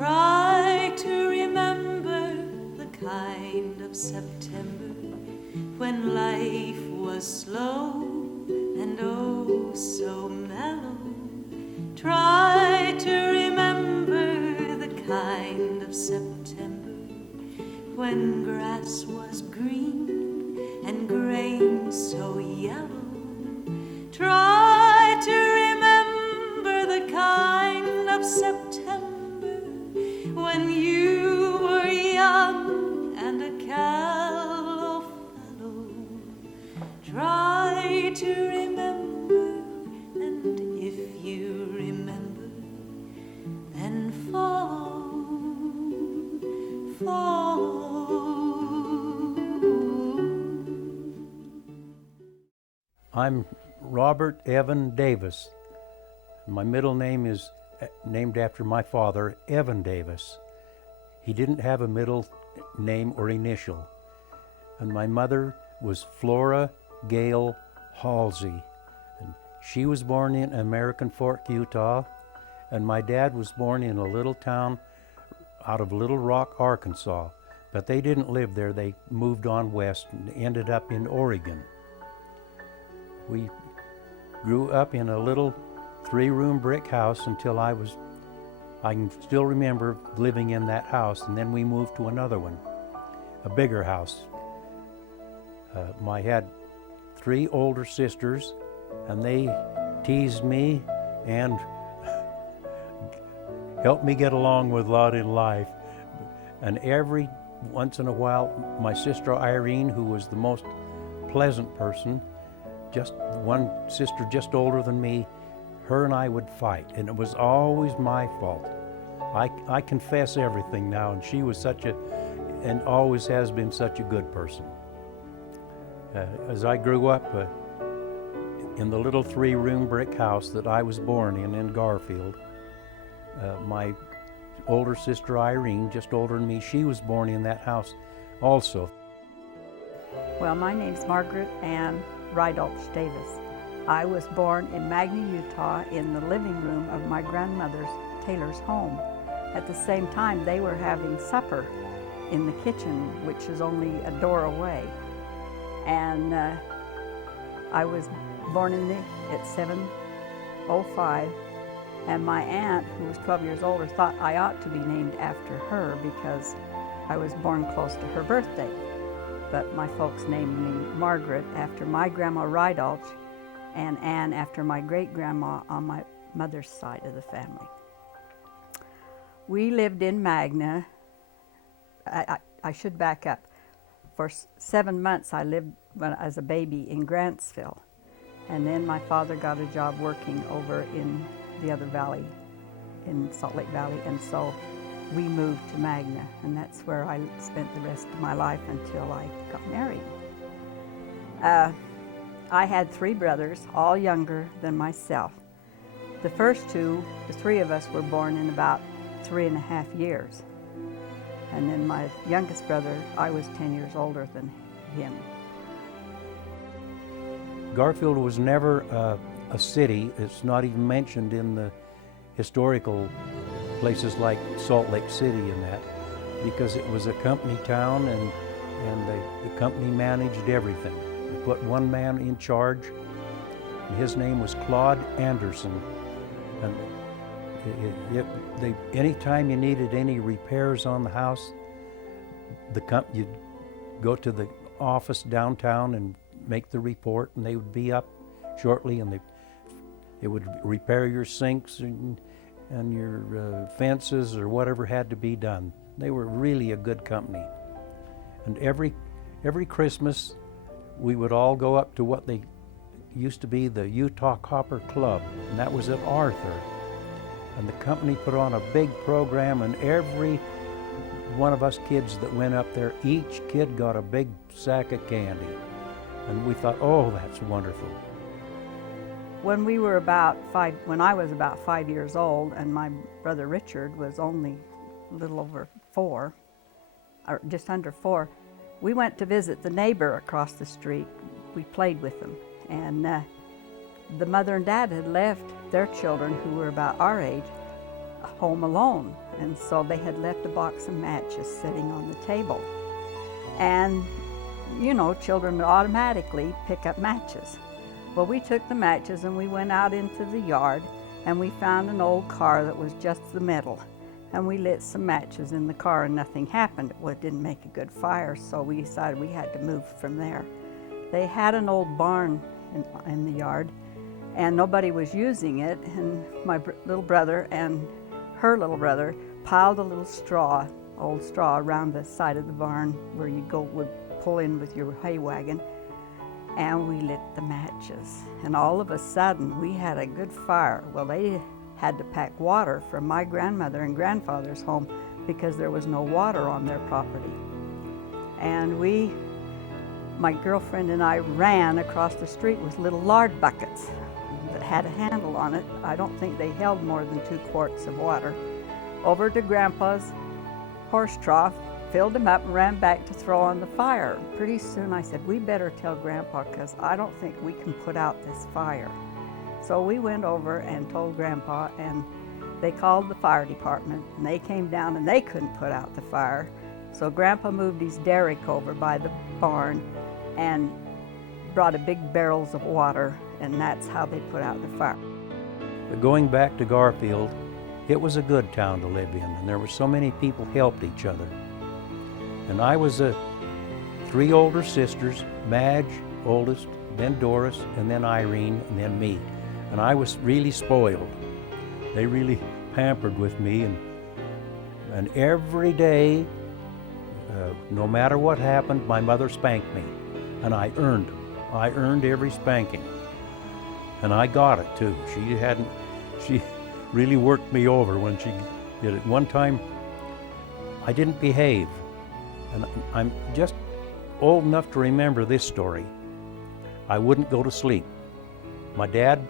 Try to remember the kind of September when life was slow and oh so mellow. Try to remember the kind of September when grass was green and grain so yellow. Try to remember the kind of September when you were young and a callow fellow. Try to remember, and if you remember, then follow. I'm Robert Evan Davis. My middle name is named after my father, Evan Davis. He didn't have a middle name or initial. And my mother was Flora Gale Halsey. And she was born in American Fork, Utah, and my dad was born in a little town out of Little Rock, Arkansas. But they didn't live there. They moved on west and ended up in Oregon. We grew up in a little 3-room brick house until I can still remember living in that house, and then we moved to another one, a bigger house. I had 3 older sisters, and they teased me and helped me get along with a lot in life. And every once in a while, my sister Irene, who was the most pleasant person, just one sister just older than me, her and I would fight, and it was always my fault. I confess everything now, and she was and always has been such a good person. As I grew up in the little 3-room brick house that I was born in Garfield, my older sister Irene, just older than me, she was born in that house also. Well, my name's Margaret Ann Rydolph Davis. I was born in Magna, Utah, in the living room of my grandmother's Taylor's home. At the same time, they were having supper in the kitchen, which is only a door away. And I was born at 7:05, and my aunt, who was 12 years older, thought I ought to be named after her because I was born close to her birthday. But my folks named me Margaret after my grandma Rydolph, and Ann after my great-grandma on my mother's side of the family. We lived in Magna. I should back up. For 7 months I lived as a baby in Grantsville, and then my father got a job working over in the other valley, in Salt Lake Valley, and so we moved to Magna, and that's where I spent the rest of my life until I got married. I had 3 brothers, all younger than myself. The first 2, the 3 of us were born in about 3.5 years. And then my youngest brother, I was 10 years older than him. Garfield was never a city. It's not even mentioned in the historical places like Salt Lake City and that, because it was a company town, and the company managed everything. They put one man in charge, and his name was Claude Anderson. And anytime you needed any repairs on the house, you'd go to the office downtown and make the report, and they would be up shortly, and they would repair your sinks and your fences or whatever had to be done. They were really a good company. And every Christmas, we would all go up to what they used to be the Utah Copper Club, and that was at Arthur. And the company put on a big program, and every one of us kids that went up there, each kid got a big sack of candy. And we thought, oh, that's wonderful. When I was about 5 years old, and my brother Richard was only a little over 4, or just under 4, we went to visit the neighbor across the street. We played with them, and the mother and dad had left their children, who were about our age, home alone. And so they had left a box of matches sitting on the table. And, you know, children would automatically pick up matches. Well, we took the matches and we went out into the yard and we found an old car that was just the metal. And we lit some matches in the car and nothing happened. Well, it didn't make a good fire, so we decided we had to move from there. They had an old barn in the yard and nobody was using it, and my little brother and her little brother piled a little straw, old straw, around the side of the barn where you would pull in with your hay wagon, and we lit the matches. And all of a sudden, we had a good fire. Well, they had to pack water from my grandmother and grandfather's home because there was no water on their property. And my girlfriend and I ran across the street with little lard buckets that had a handle on it. I don't think they held more than 2 quarts of water. Over to Grandpa's horse trough, filled them up and ran back to throw on the fire. Pretty soon I said, we better tell Grandpa because I don't think we can put out this fire. So we went over and told Grandpa, and they called the fire department, and they came down and they couldn't put out the fire. So Grandpa moved his derrick over by the barn and brought a big barrels of water, and that's how they put out the fire. But going back to Garfield, it was a good town to live in, and there were so many people helped each other. And I was 3 older sisters, Madge, oldest, then Doris, and then Irene, and then me. And I was really spoiled. They really pampered with me, and every day, no matter what happened, my mother spanked me, and I earned every spanking. And I got it too. She really worked me over when she did it. One time, I didn't behave, and I'm just old enough to remember this story. I wouldn't go to sleep. My dad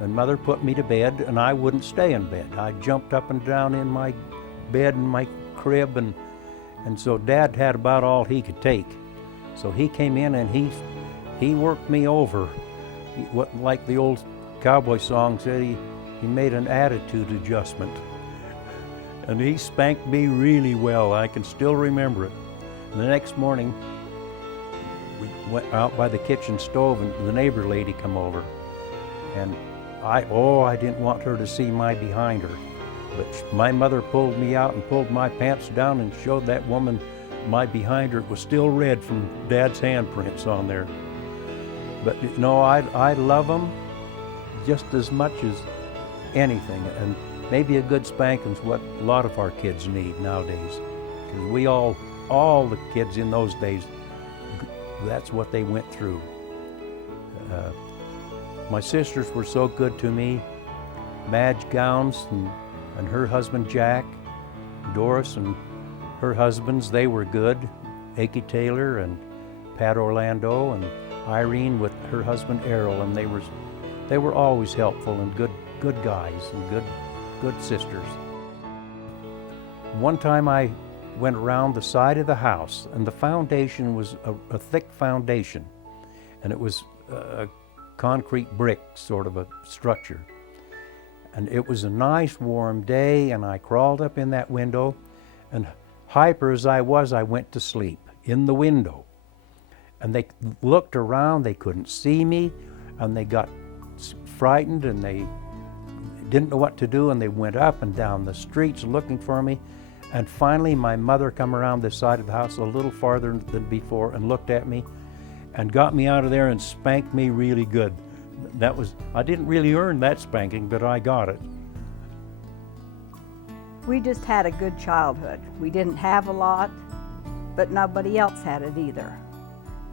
and mother put me to bed, and I wouldn't stay in bed. I jumped up and down in my bed in my crib, and so Dad had about all he could take. So he came in and he worked me over. Like the old cowboy song said, he made an attitude adjustment. And he spanked me really well. I can still remember it. And the next morning, we went out by the kitchen stove, and the neighbor lady come over. And I didn't want her to see my behind her. But my mother pulled me out and pulled my pants down and showed that woman my behind her. It was still red from Dad's handprints on there. But you know, I love them just as much as anything. And maybe a good spanking's what a lot of our kids need nowadays. Because we all the kids in those days, that's what they went through. My sisters were so good to me. Madge Gowns and her husband Jack, Doris and her husbands, they were good. Akey Taylor and Pat Orlando, and Irene with her husband Errol, and they were always helpful and good guys and good sisters. One time I went around the side of the house, and the foundation was a thick foundation, and it was a concrete brick sort of a structure. And it was a nice warm day, and I crawled up in that window, and hyper as I was, I went to sleep in the window. And they looked around, they couldn't see me, and they got frightened, and they didn't know what to do, and they went up and down the streets looking for me. And finally my mother come around the side of the house a little farther than before and looked at me and got me out of there and spanked me really good. I didn't really earn that spanking, but I got it. We just had a good childhood. We didn't have a lot, but nobody else had it either.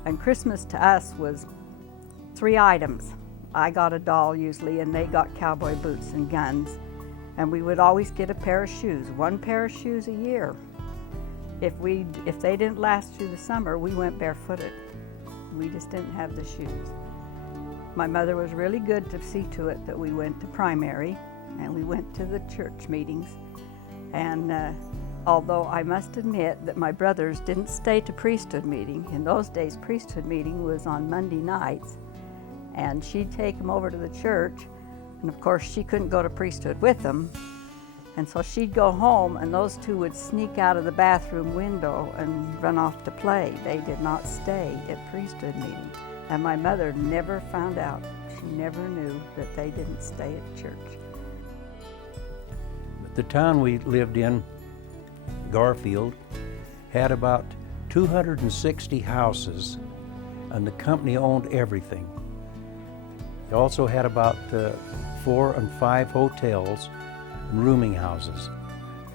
And Christmas to us was 3 items. I got a doll usually, and they got cowboy boots and guns. And we would always get a pair of shoes, 1 pair of shoes a year. If they didn't last through the summer, we went barefooted. We just didn't have the shoes. My mother was really good to see to it that we went to primary, and we went to the church meetings. And although I must admit that my brothers didn't stay to priesthood meeting, in those days priesthood meeting was on Monday nights, and she'd take them over to the church, and of course she couldn't go to priesthood with them, And so she'd go home, and those two would sneak out of the bathroom window and run off to play. They did not stay at priesthood meeting. And my mother never found out. She never knew that they didn't stay at church. The town we lived in, Garfield, had about 260 houses, and the company owned everything. It also had about 4 and 5 hotels and rooming houses,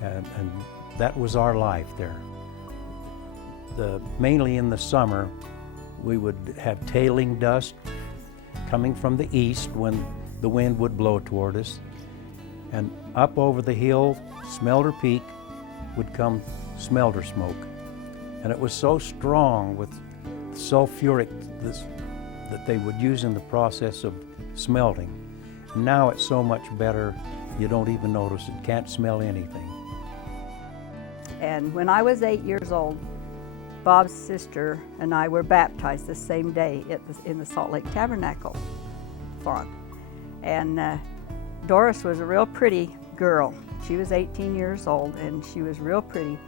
and that was our life there. Mainly in the summer, we would have tailing dust coming from the east when the wind would blow toward us, and up over the hill, Smelter Peak, would come smelter smoke. And it was so strong with sulfuric that they would use in the process of smelting. Now it's so much better, you don't even notice it, can't smell anything. And when I was 8 years old, Bob's sister and I were baptized the same day in the Salt Lake Tabernacle font. And Doris was a real pretty girl. She was 18 years old, and she was real pretty.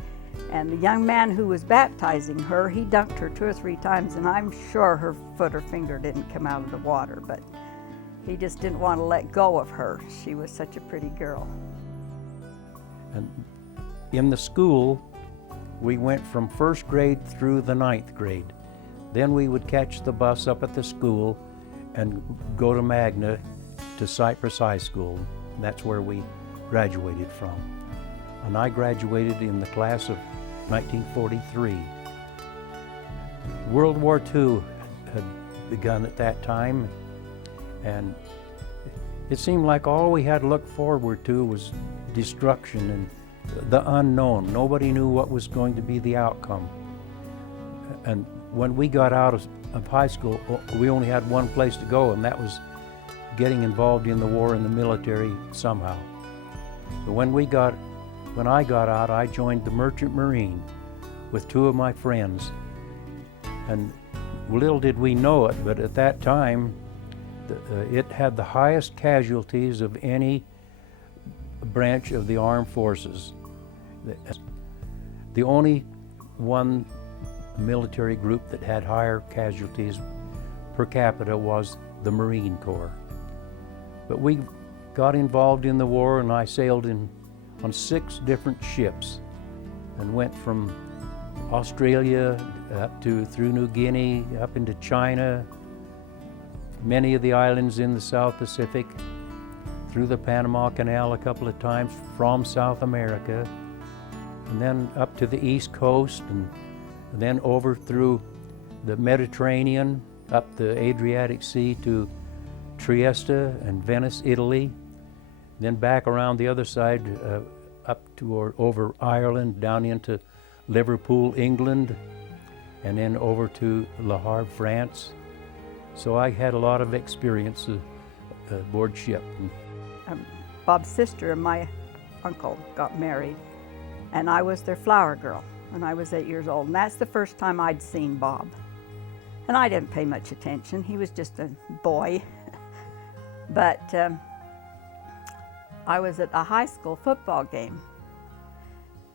And the young man who was baptizing her, he dunked her 2 or 3 times, and I'm sure her foot or finger didn't come out of the water, but he just didn't want to let go of her. She was such a pretty girl. And in the school, we went from 1st grade through the 9th grade. Then we would catch the bus up at the school and go to Magna to Cypress High School. That's where we graduated from. And I graduated in the class of 1943. World War II had begun at that time, and it seemed like all we had to look forward to was destruction and the unknown. Nobody knew what was going to be the outcome. And when we got out of high school, we only had one place to go, and that was getting involved in the war in the military somehow. So when I got out, I joined the Merchant Marine with 2 of my friends. And little did we know it, but at that time, it had the highest casualties of any branch of the armed forces. The only one military group that had higher casualties per capita was the Marine Corps. But we got involved in the war, and I sailed on 6 different ships and went from Australia up through New Guinea, up into China, many of the islands in the South Pacific, through the Panama Canal a couple of times from South America, and then up to the East Coast, and then over through the Mediterranean, up the Adriatic Sea to Trieste and Venice, Italy, then back around the other side up to or over Ireland, down into Liverpool, England, and then over to Le Havre, France. So I had a lot of experience aboard ship. Bob's sister and my uncle got married, and I was their flower girl when I was 8 years old, and that's the first time I'd seen Bob. And I didn't pay much attention. He was just a boy. But I was at a high school football game,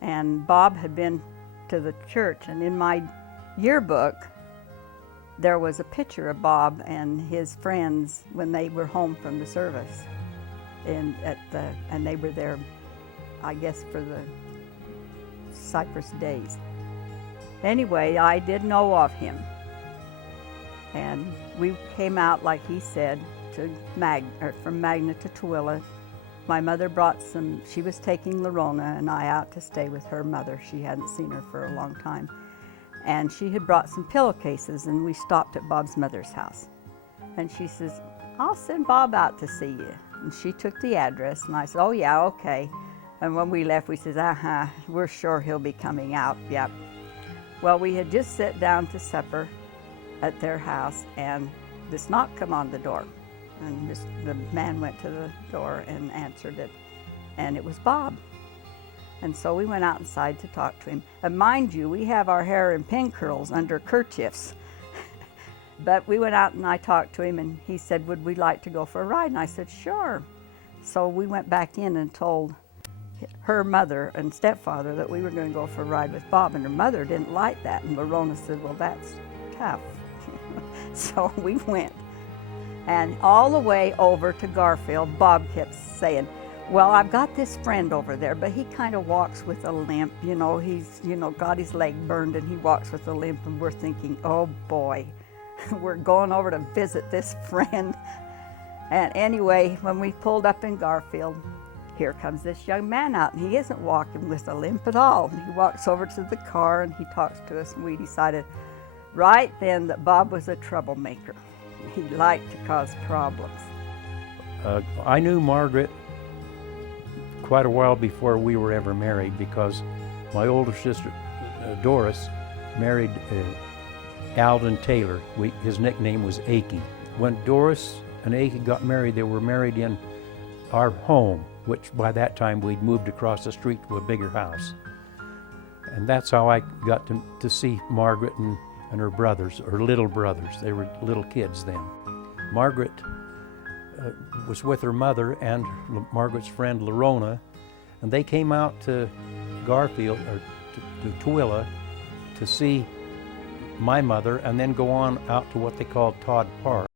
and Bob had been to the church, and in my yearbook there was a picture of Bob and his friends when they were home from the service, and they were there, I guess, for the Cypress days. Anyway, I did know of him, and we came out, like he said, from Magna to Tooele. My mother brought she was taking Lorona and I out to stay with her mother. She hadn't seen her for a long time. And she had brought some pillowcases, and we stopped at Bob's mother's house. And she says, "I'll send Bob out to see you." And she took the address, and I said, "Oh yeah, okay." And when we left, we said, "We're sure he'll be coming out, yep." Well, we had just sat down to supper at their house, and this knock come on the door. And the man went to the door and answered it, and it was Bob. And so we went out inside to talk to him. And mind you, we have our hair in pin curls under kerchiefs. But we went out and I talked to him, and he said, "Would we like to go for a ride?" And I said, "Sure." So we went back in and told her mother and stepfather that we were going to go for a ride with Bob, and her mother didn't like that. And Lorona said, well, that's tough. So we went. And all the way over to Garfield, Bob kept saying, well, I've got this friend over there, but he kind of walks with a limp. You know, he's, got his leg burned and he walks with a limp. And we're thinking, oh boy, we're going over to visit this friend. And anyway, when we pulled up in Garfield, here comes this young man out, and he isn't walking with a limp at all. And he walks over to the car and he talks to us, and we decided right then that Bob was a troublemaker. He liked to cause problems. I knew Margaret quite a while before we were ever married, because my older sister, Doris, married Alden Taylor. His nickname was Akey. When Doris and Akey got married, they were married in our home, which by that time we'd moved across the street to a bigger house. And that's how I got to see Margaret and her brothers, or little brothers. They were little kids then. Margaret was with her mother and Margaret's friend Lorona, and they came out to Garfield, or to Tooele, to see my mother, and then go on out to what they called Todd Park.